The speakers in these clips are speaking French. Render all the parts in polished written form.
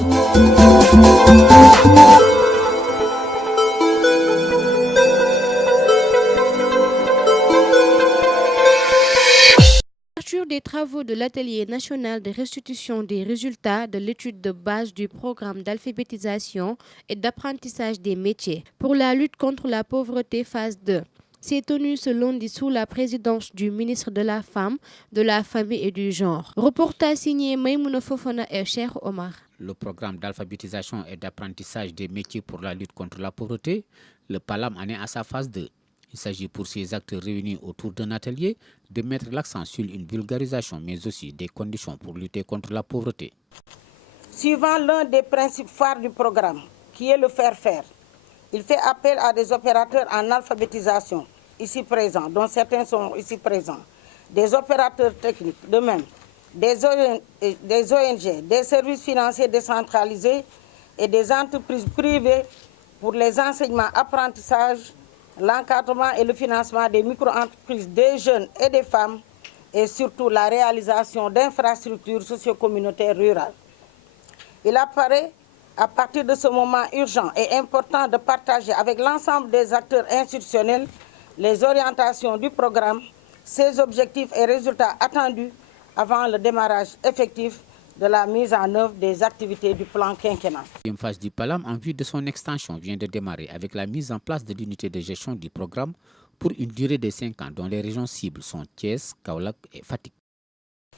Des travaux de l'atelier national de restitution des résultats de l'étude de base du programme d'alphabétisation et d'apprentissage des métiers pour la lutte contre la pauvreté phase 2 s'est tenu ce lundi sous la présidence du ministre de la Femme, de la Famille et du Genre. Reportage signé Maïmouna Fofana et Cheikh Omar. Le programme d'alphabétisation et d'apprentissage des métiers pour la lutte contre la pauvreté, le PALAM en est à sa phase 2. Il s'agit pour ces acteurs réunis autour d'un atelier de mettre l'accent sur une vulgarisation, mais aussi des conditions pour lutter contre la pauvreté. Suivant l'un des principes phares du programme, qui est le faire-faire, il fait appel à des opérateurs en alphabétisation, ici présents, dont certains sont ici présents, des opérateurs techniques, de même, des ONG, des services financiers décentralisés et des entreprises privées pour les enseignements, apprentissages, l'encadrement et le financement des micro-entreprises des jeunes et des femmes et surtout la réalisation d'infrastructures socio-communautaires rurales. Il apparaît à partir de ce moment urgent et important de partager avec l'ensemble des acteurs institutionnels les orientations du programme, ses objectifs et résultats attendus avant le démarrage effectif de la mise en œuvre des activités du plan quinquennal. La deuxième phase du PALAM en vue de son extension vient de démarrer avec la mise en place de l'unité de gestion du programme pour une durée de 5 ans dont les régions cibles sont Thiès, Kaolack et Fatick.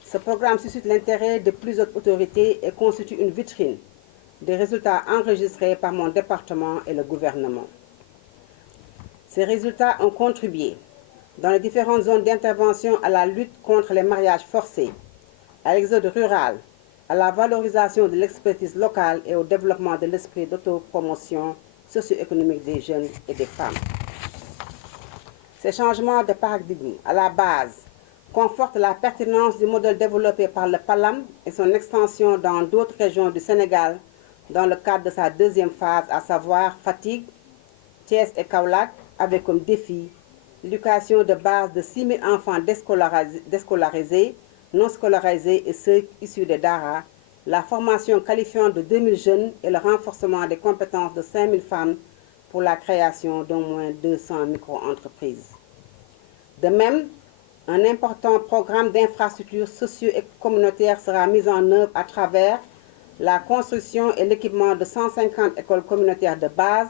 Ce programme suscite l'intérêt de plusieurs autorités et constitue une vitrine des résultats enregistrés par mon département et le gouvernement. Ces résultats ont contribué dans les différentes zones d'intervention à la lutte contre les mariages forcés, à l'exode rural, à la valorisation de l'expertise locale et au développement de l'esprit d'autopromotion socio-économique des jeunes et des femmes. Ces changements de paradigme à la base confortent la pertinence du modèle développé par le PALAM et son extension dans d'autres régions du Sénégal dans le cadre de sa deuxième phase, à savoir Fatick, Thiès et Kaolack, avec comme défi l'éducation de base de 6 000 enfants déscolarisés, non scolarisés et ceux issus des DARA, la formation qualifiante de 2000 jeunes et le renforcement des compétences de 5000 femmes pour la création d'au moins 200 micro-entreprises. De même, un important programme d'infrastructures socio et communautaires sera mis en œuvre à travers la construction et l'équipement de 150 écoles communautaires de base,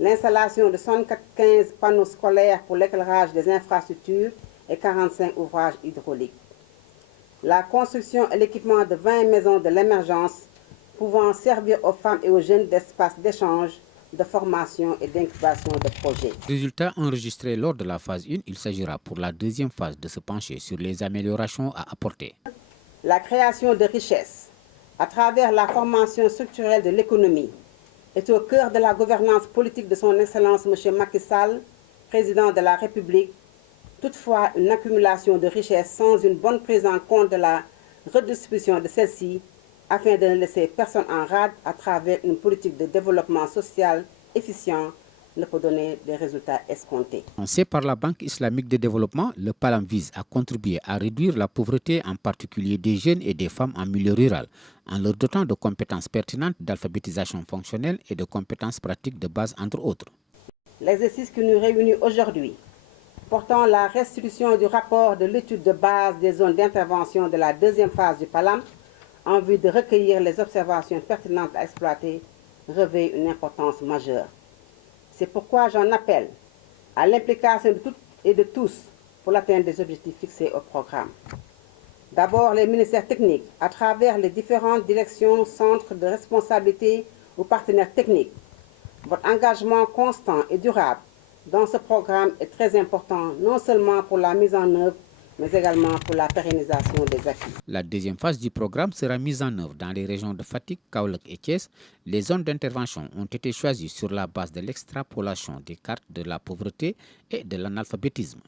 l'installation de 115 panneaux scolaires pour l'éclairage des infrastructures et 45 ouvrages hydrauliques. La construction et l'équipement de 20 maisons de l'émergence pouvant servir aux femmes et aux jeunes d'espaces d'échange, de formation et d'incubation de projets. Résultats enregistrés lors de la phase 1, il s'agira pour la deuxième phase de se pencher sur les améliorations à apporter. La création de richesses à travers la formation structurelle de l'économie est au cœur de la gouvernance politique de son Excellence M. Macky Sall, président de la République. Toutefois, une accumulation de richesses sans une bonne prise en compte de la redistribution de celles-ci, afin de ne laisser personne en rade à travers une politique de développement social efficient, ne peut donner des résultats escomptés. Lancé par la Banque islamique de développement, le PALAM vise à contribuer à réduire la pauvreté, en particulier des jeunes et des femmes en milieu rural, en leur dotant de compétences pertinentes d'alphabétisation fonctionnelle et de compétences pratiques de base, entre autres. L'exercice qui nous réunit aujourd'hui, portant la restitution du rapport de l'étude de base des zones d'intervention de la deuxième phase du PALAM, en vue de recueillir les observations pertinentes à exploiter, revêt une importance majeure. C'est pourquoi j'en appelle à l'implication de toutes et de tous pour l'atteinte des objectifs fixés au programme. D'abord, les ministères techniques, à travers les différentes directions, centres de responsabilité ou partenaires techniques. Votre engagement constant et durable dans ce programme est très important, non seulement pour la mise en œuvre, mais également pour la pérennisation des acquis. La deuxième phase du programme sera mise en œuvre dans les régions de Fatick, Kaolack et Thiès. Les zones d'intervention ont été choisies sur la base de l'extrapolation des cartes de la pauvreté et de l'analphabétisme.